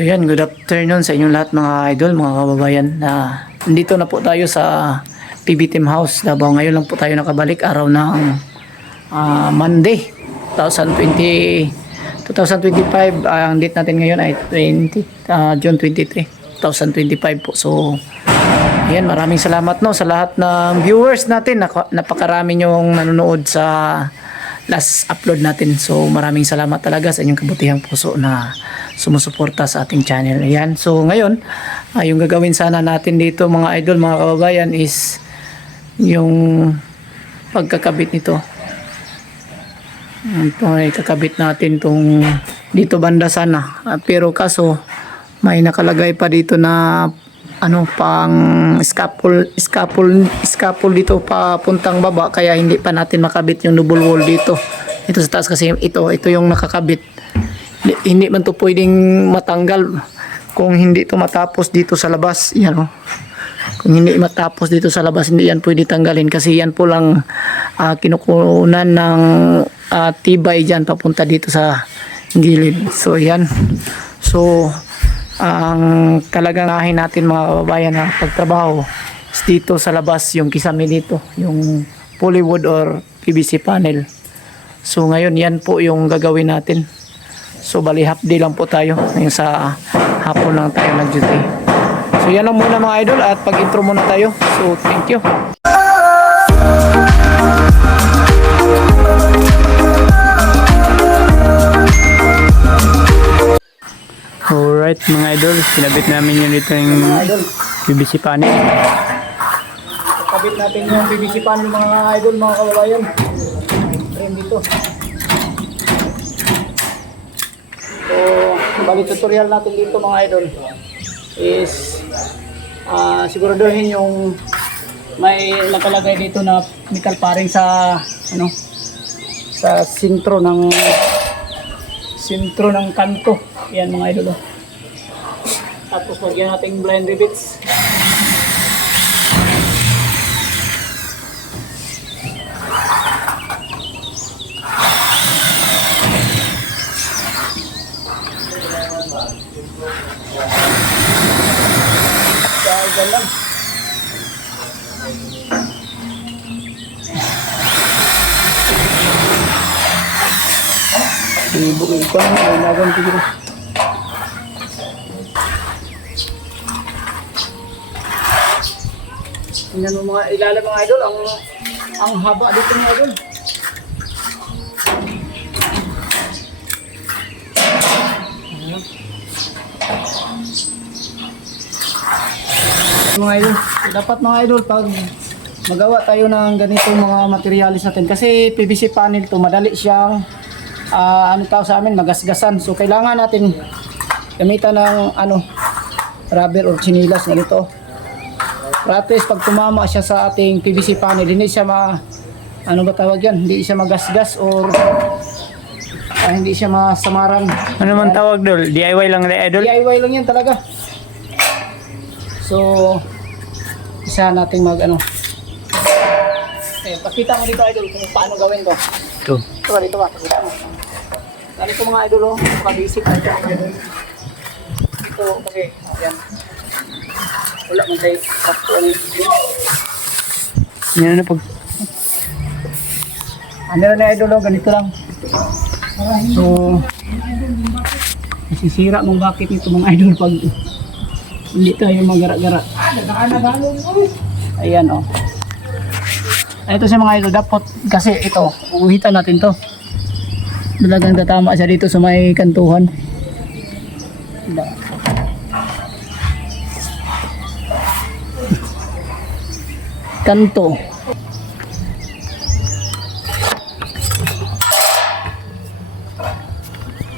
So yan, good afternoon sa inyong lahat mga idol, mga kababayan. Nandito na po tayo sa PB Team House Davao. Ngayon lang po tayo nakabalik, araw ng Monday 2025. Ang date natin ngayon ay June 23, 2025 po. So yan, maraming salamat no sa lahat ng viewers natin. Napakarami nyong nanonood sa last upload natin. So maraming salamat talaga sa inyong kabutihang puso na sumusuporta sa ating channel. Ayan. So ngayon, yung gagawin sana natin dito mga idol, mga kababayan is yung pagkakabit nito. Ito ay kakabit natin tong dito banda sana. Pero kaso may nakalagay pa dito na pang scaffold dito papuntang baba, kaya hindi pa natin makabit yung double wall dito. Ito sa taas kasi ito yung nakakabit. Hindi man to pwedeng matanggal kung hindi to matapos dito sa labas. Yan o. Kung hindi matapos dito sa labas, hindi yan pwede tanggalin kasi yan po lang kinukunan ng tibay dyan papunta dito sa gilid. So yan. So ang talagang ahin natin mga kababayan na pagtrabaho is dito sa labas, yung kisame dito, yung polywood or PVC panel. So ngayon yan po yung gagawin natin. So bali half day lang po tayo, ngayon sa hapon lang tayo nag-duty. So yan lang muna mga idol at pag-intro muna tayo. So thank you. Alright mga idol, sinabit namin yun dito yung PVC panel. Kabit natin yung PVC panel mga idol, mga kababayan. Frame dito. So, bali tutorial natin dito mga idol is siguraduhin yung may nakalagay dito na metal paring sa sa sentro ng kanto. Yan mga idol. Tapos lagyan natin blind rivets. Dahil lang. Ibukin ko na, may lagang tigil. Tingnan mo mga ilalim mga idol, ang haba dito mga idol. Mga idol, dapat mga idol pag magawa tayo ng ganitong mga materialis natin, kasi PVC panel to madali siyang sa amin magasgasan. So kailangan natin gamitan ng rubber or chinilas na dito. Pratis pag tumama siya sa ating PVC panel, hindi siya hindi siya magasgas or hindi siya masamaran. Ano man tawag dol? DIY lang na idol? DIY lang yan talaga. So isa nating pakita mo dito idol kung paano gawin to. Ito. Dito ba? Pakita mo. Ganito mga idol, pag-isip na ito. Ito, okay. Ayan. Wala mong tayo sakto Yan na pag... na idol, ganito lang. So, masisira mong bakit ito mga idol pag hindi tayo magara-gara. Ayan o. Ito sa mga idol, dapat kasi ito, uhitan natin to. Talagang tatama siya dito sa may kantuhan. Kanto.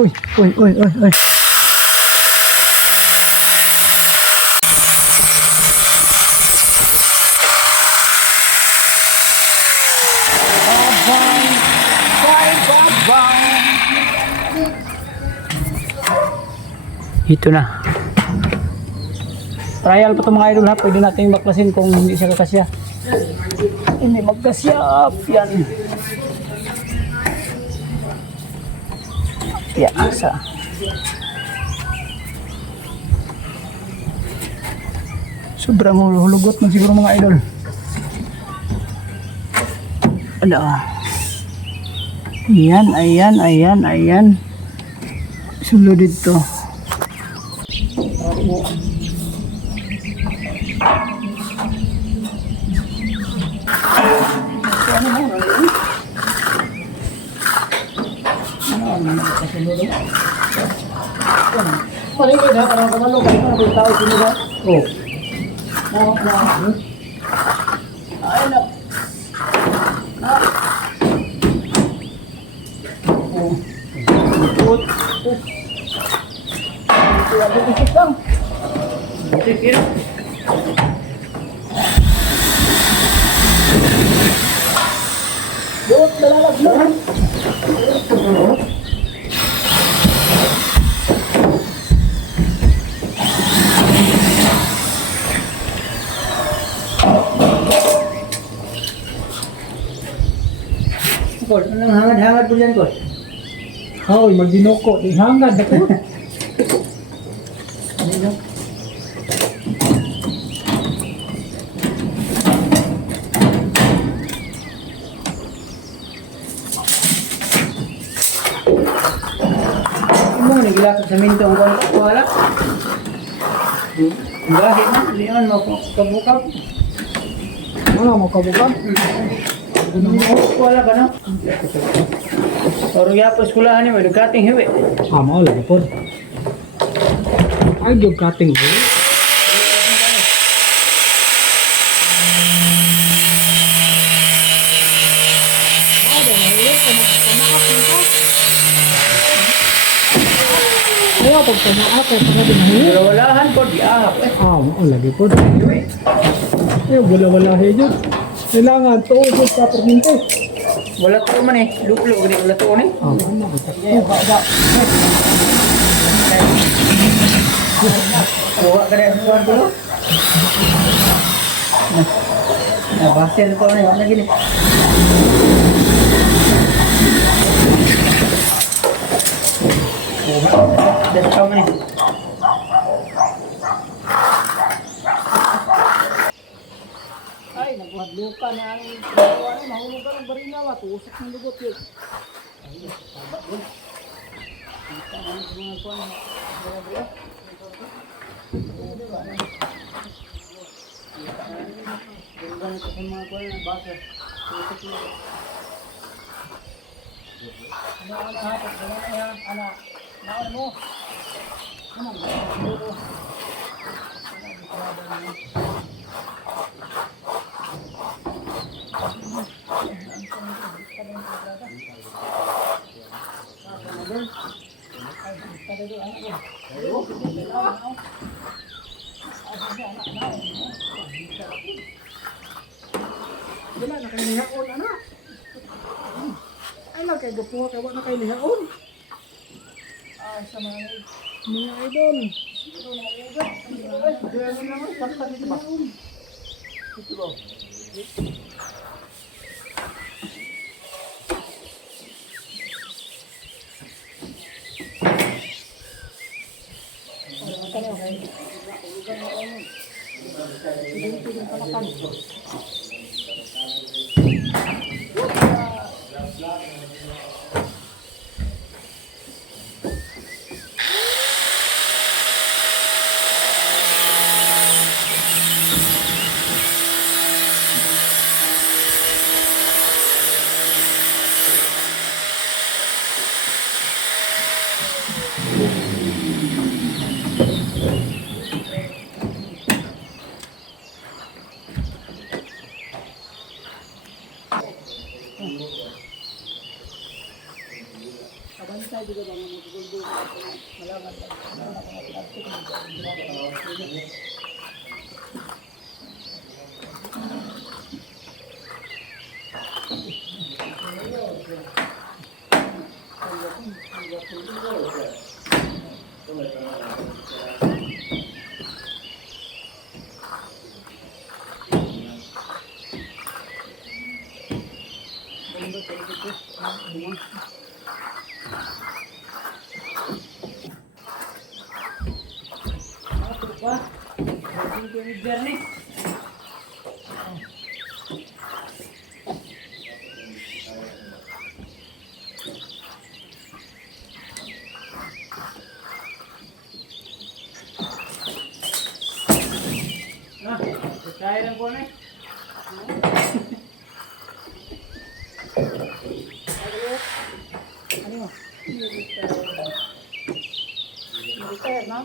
Uy. Ito na. Trial pa ito mga idol ha. Pwede natin baklasin kung hindi siya kakasya. Hindi magkasya. Yan. Yan. Sa Sobrang hulugot man siguro mga idol. Ala. Ayan. Sulod dito. Paligid ha, parang kamalo kayo na tao sino ba? Oh. Ay na. Buot dalalag na. Kol, anong hangad-hangad po dyan, Kol? Hoy, magdinoko, di hangad ako. Ano nga nagilatag sa minto ang kontak? Wala. Gahit na, liyan mo kabukab. Wala mo kabukab. Wala ba na? Pero yapos kulahan niya, may nagkating hiwi. Mao lagi po. Ay, yung cutting po. Kaya pag panaak ay para din mo. Pero walahan po, di ahap eh. Mao lagi po. Ay, wala hedyo. Kailangan tuod sa permente. Wala to man eh. Luklo, gani wala to eh. Kuha ka rin ang kuhan ko. Nabasir ko na yun. Lagi ni. Kuha. Das ka man eh. Ay, nagwadluka na ang mahulog ka ng barina ba? Tusok ng lugot yun. Ay, sabat yun. Kita nga ng mga kuhan. Ganda nito sa mga kuhan ng baser. Tusok ng lugot. Ano ang hapot? Ano ang yan? Ano? Naon mo? Ano ang lugot? Wala na kayo nihaon, anak. Ay, lang kayo gapuha kayo, wala na kayo nihaon. Ay, sa mga Mga idol. Grabe naman, sakta dito ba? Dito ba? Kaya lang po na eh. Ano mo? Militer, no?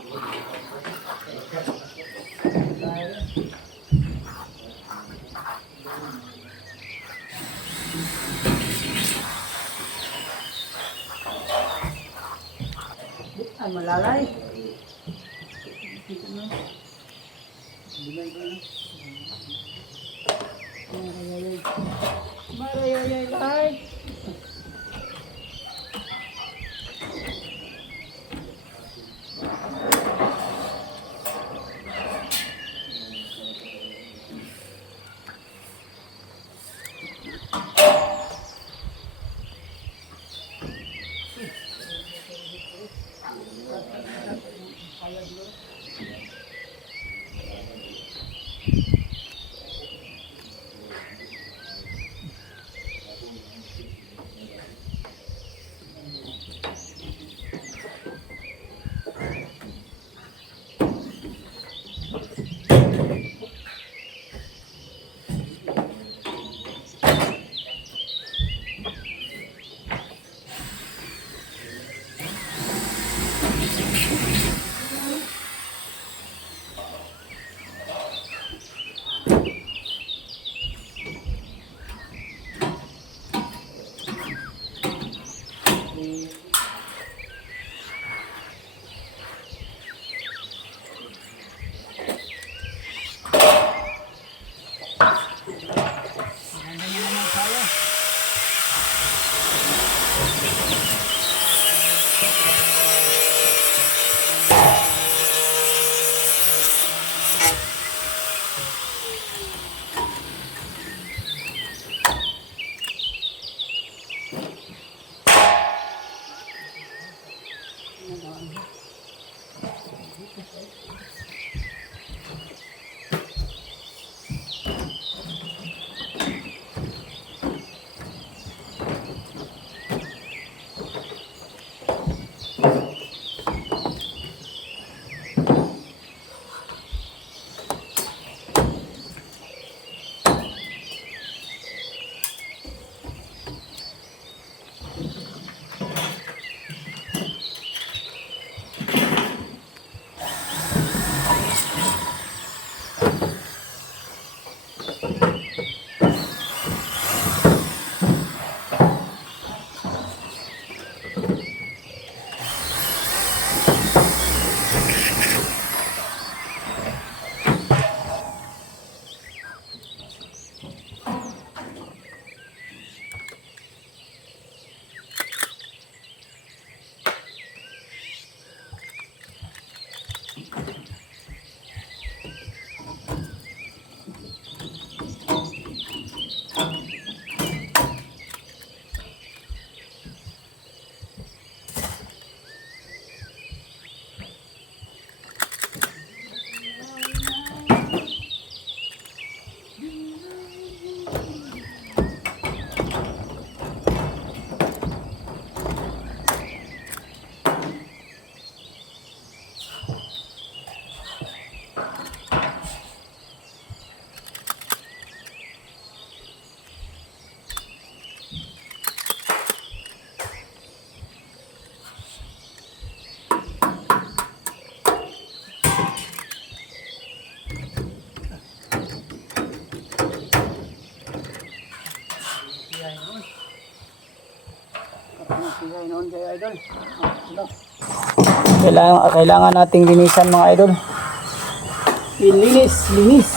Ay, malalay. Marayayay. Kailangan nating linisan mga idol. Linis.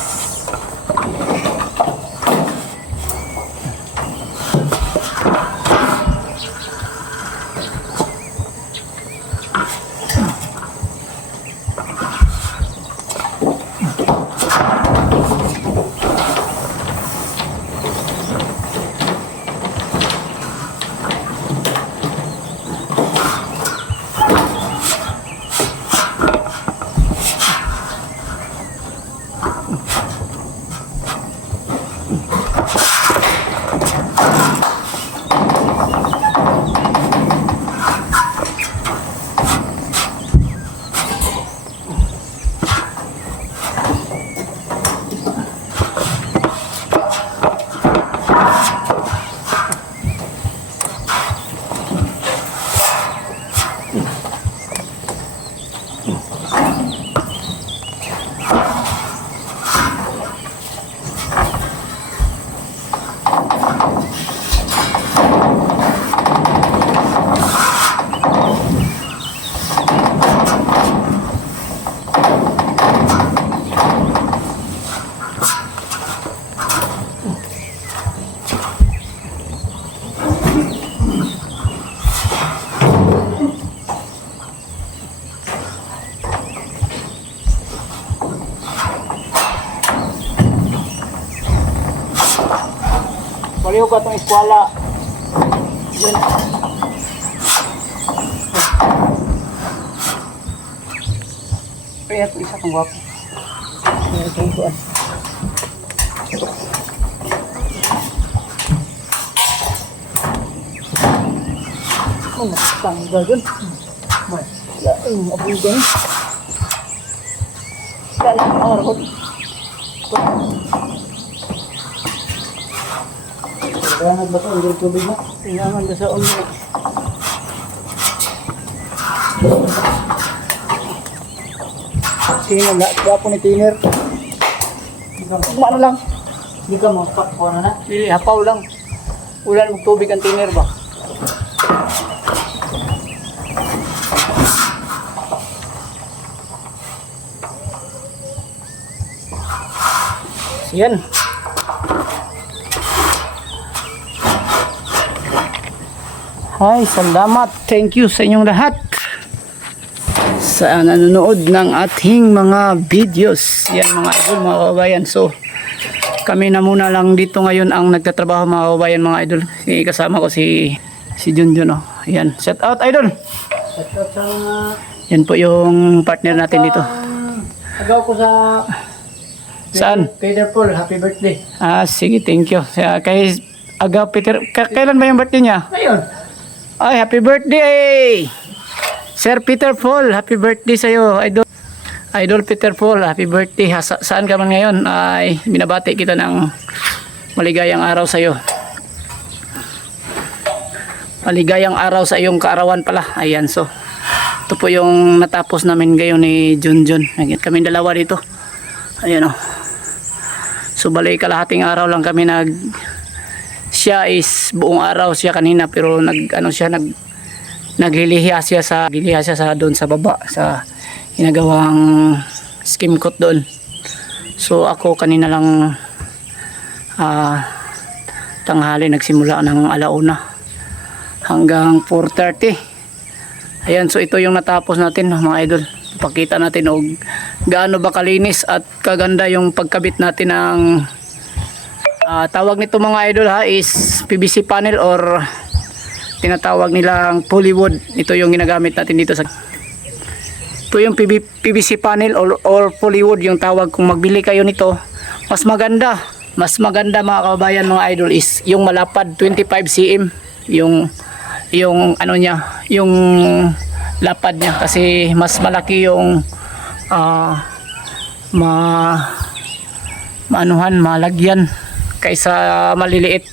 Baliw ka itong eskwala. Yan. Kaya ito isa kong wapo. Kaya itong tuan. Oh, matanggal dun. Laing abugan. Lalang arot. Kailangan ba ito? Ang tubig na? Kailangan ba sa ulo? Sino nga? Gapo ni Tiner. Ano lang? Hindi ka magpakpo na na? Hindi, hapaw lang. Ulan mo tubig ang Tiner ba? Yan. Ay, salamat. Thank you sa inyong lahat sa nanonood ng ating mga videos. Yan mga idol, mga kababayan. So, kami na muna lang dito ngayon ang nagtatrabaho mga kababayan, mga idol. Kasama ko si Junjun. Oh. Yan, shout out idol. Shout out sa yan po yung partner natin dito. Agaw ko sa saan? Peter Paul, happy birthday. Ah, sige, thank you. Kay Agaw Peter, kailan ba yung birthday niya? Ngayon. Ay, happy birthday! Sir Peter Paul, happy birthday sa'yo, idol. Idol Peter Paul, happy birthday. Saan ka man ngayon? Ay, binabati kita ng maligayang araw sa'yo. Maligayang araw sa iyong kaarawan pala. Ayan, so. Ito po yung natapos namin ngayon ni Junjun. Kami dalawa dito. Ayan, oh. So, balik kalahating araw lang kami siya is buong araw siya kanina pero naglilihiya siya sa doon sa baba sa ginagawang skim coat doon. So ako kanina lang tanghali nagsimula ng alauna hanggang 4:30. Ayan, so ito yung natapos natin mga idol. Pakita natin gaano ba kalinis at kaganda yung pagkabit natin ng tawag nito mga idol is PVC panel or tinatawag nilang polywood. Ito yung ginagamit natin dito ito yung PVC panel or polywood yung tawag. Kung magbili kayo nito, mas maganda mga kababayan, mga idol, is yung malapad 25 cm yung ano niya, yung lapad niya, kasi mas malaki yung malagyan kaysa maliliit,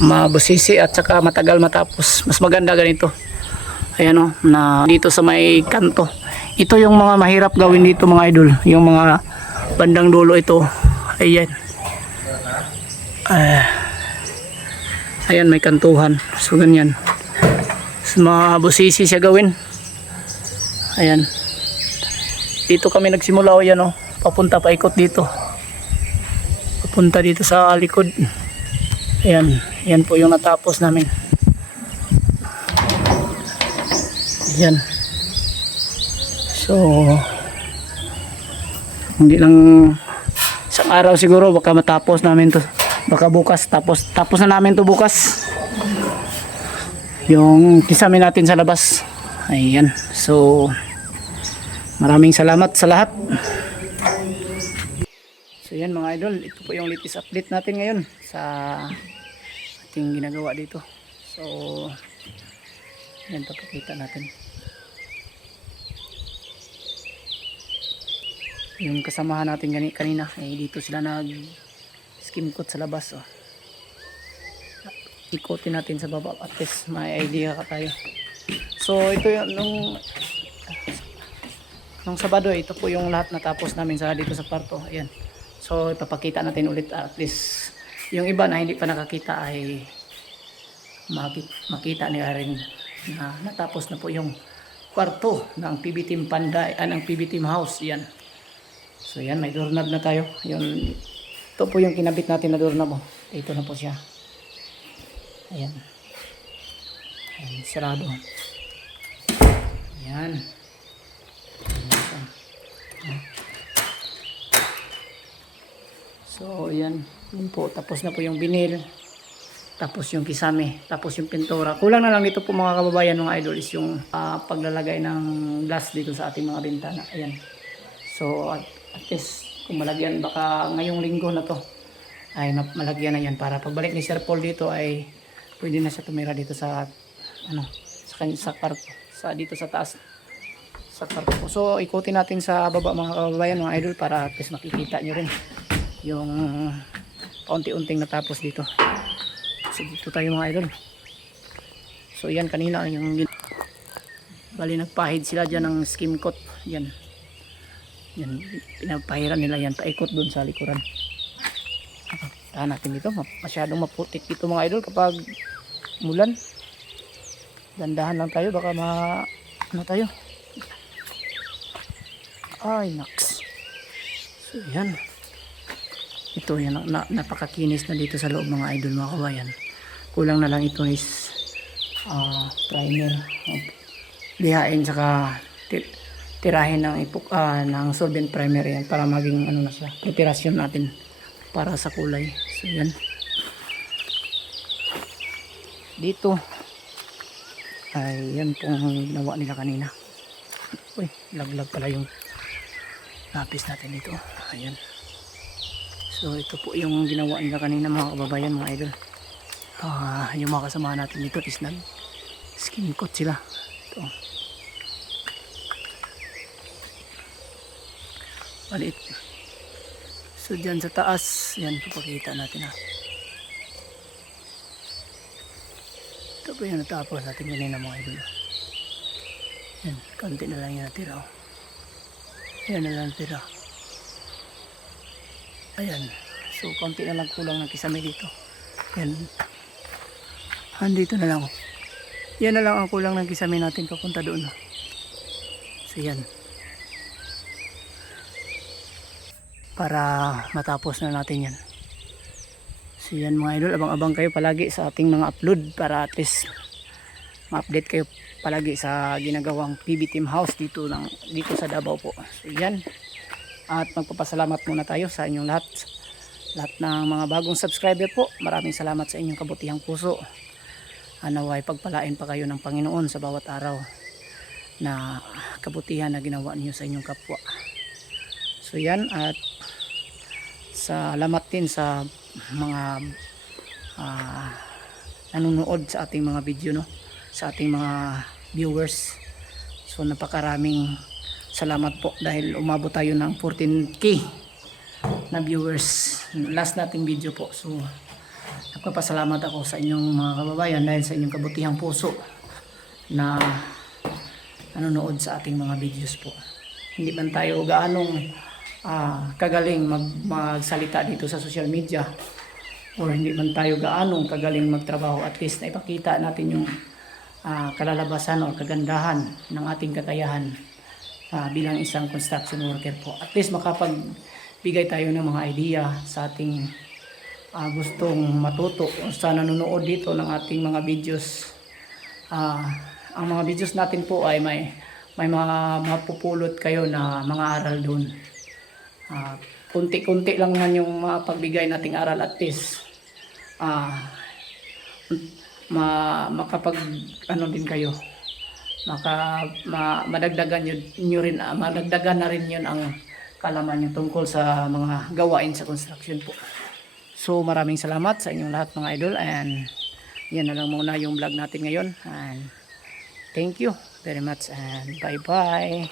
mabusisi at saka matagal matapos. Mas maganda ganito. Ayan, na dito sa may kanto. Ito yung mga mahirap gawin dito mga idol, yung mga bandang dulo ito. Ayan. Ayan, may kantuhan. So ganyan. So, mabusisi siya gawin. Ayan. Dito kami nagsimula, ayan, papunta paikot dito. Punta dito sa likod. Ayan, yan po yung natapos namin. Ayan. So hindi lang isang araw siguro, baka matapos namin to. Baka bukas, tapos na namin to bukas. Yung kisame natin sa labas. Ayan. So maraming salamat sa lahat. So yan mga idol, ito po yung latest update natin ngayon sa ating ginagawa dito. So yan, papakita natin yung kasamahan natin kanina. Dito sila nag skim coat sa labas. Ikotin natin sa baba, at least may idea ka tayo. So ito yung nung Sabado, ito po yung lahat natapos namin sa dito sa kwarto. Ayan. So ipapakita natin ulit at least yung iba na hindi pa nakakita ay makita nila rin na natapos na po yung kwarto ng PB Team Panday, ng PB Team House. Yan. So yan, may doorknob na tayo. Yun, ito po yung kinabit natin na doorknob. Ito na po siya. Ayan. Ayan, sarado. Ayan. So ayan, yun po. Tapos na po yung binil. Tapos yung kisame, tapos yung pintura. Kulang na lang dito po mga kababayan, mga idol, is yung paglalagay ng glass dito sa ating mga bintana. Ayan. So at least kung malagyan, baka ngayong linggo na to ay malagyan na yan para pagbalik ni Sir Paul dito ay pwede na siya tumira dito sa sa kwarto, sa dito sa taas sa kwarto po. So ikutin natin sa baba mga kababayan, mga idol, para at least makikita nyo rin yung paunti-unting natapos dito. So dito tayo mga idol. So yan, kanina yung bali nagpahid sila dyan ng skim coat. Yan. Yan, pinapahiran nila yan, paikot doon sa likuran. Tahan natin dito, masyadong maputik dito mga idol kapag mulan. Dandahan lang tayo, baka ano tayo. Ay naks. So yan. Ito yan, napakakinis na dito sa loob mga idol, mga kabayan. Kulang na lang ito is primer, lihain, saka tirahin ng ng solvent primer yan para maging ano na siya, preparasyon natin para sa kulay. So yan. Dito ay yan pong ginawa nila kanina. Uy, laglag pala yung lapis natin dito. Ayan. So ito po yung ginawa nila kanina mga kababayan, mga idol. Yung mga kasama natin dito is skin coat sila. Ito. Maliit. So dyan sa taas, yan, papakita natin Ito po yung natapos natin kanina mga idol. Yan, konti na lang yung natira. Yan na lang natira. Ayan. So konti na lang kulang ng kisame dito. Yan. Andito na lang. Yan na lang ang kulang ng kisame natin papunta doon. So yan. Para matapos na natin yan. So yan mga idol, abang-abang kayo palagi sa ating mga upload para at least ma-update kayo palagi sa ginagawang PB Team House dito sa Davao po. So yan. At magpapasalamat muna tayo sa inyong lahat ng mga bagong subscriber po. Maraming salamat sa inyong kabutihang puso. Naway pagpalain pa kayo ng Panginoon sa bawat araw na kabutihan na ginawa niyo sa inyong kapwa. So yan, at salamat din sa mga nanonood sa ating mga video, sa ating mga viewers. So napakaraming salamat po dahil umabot tayo ng 14K na viewers last nating video po. So nagpapasalamat ako sa inyong mga kababayan dahil sa inyong kabutihang puso na nanonood sa ating mga videos po. Hindi man tayo gaanong kagaling magsalita dito sa social media, or hindi man tayo gaanong kagaling magtrabaho, at least na ipakita natin yung kalalabasan o kagandahan ng ating kakayahan bilang isang construction worker po. At least makapagbigay tayo ng mga idea sa ating gustong matuto o sa nanonood dito ng ating mga videos. Ang mga videos natin po ay may mga mapupulot kayo na mga aral doon. Kunti-kunti lang man yung mapagbigay nating aral, at least makapag din kayo, madagdagan nyo rin, madagdagan na rin yun ang kalaman nyo tungkol sa mga gawain sa construction po. So maraming salamat sa inyong lahat mga idol, and yan na lang muna yung vlog natin ngayon, and thank you very much and bye bye.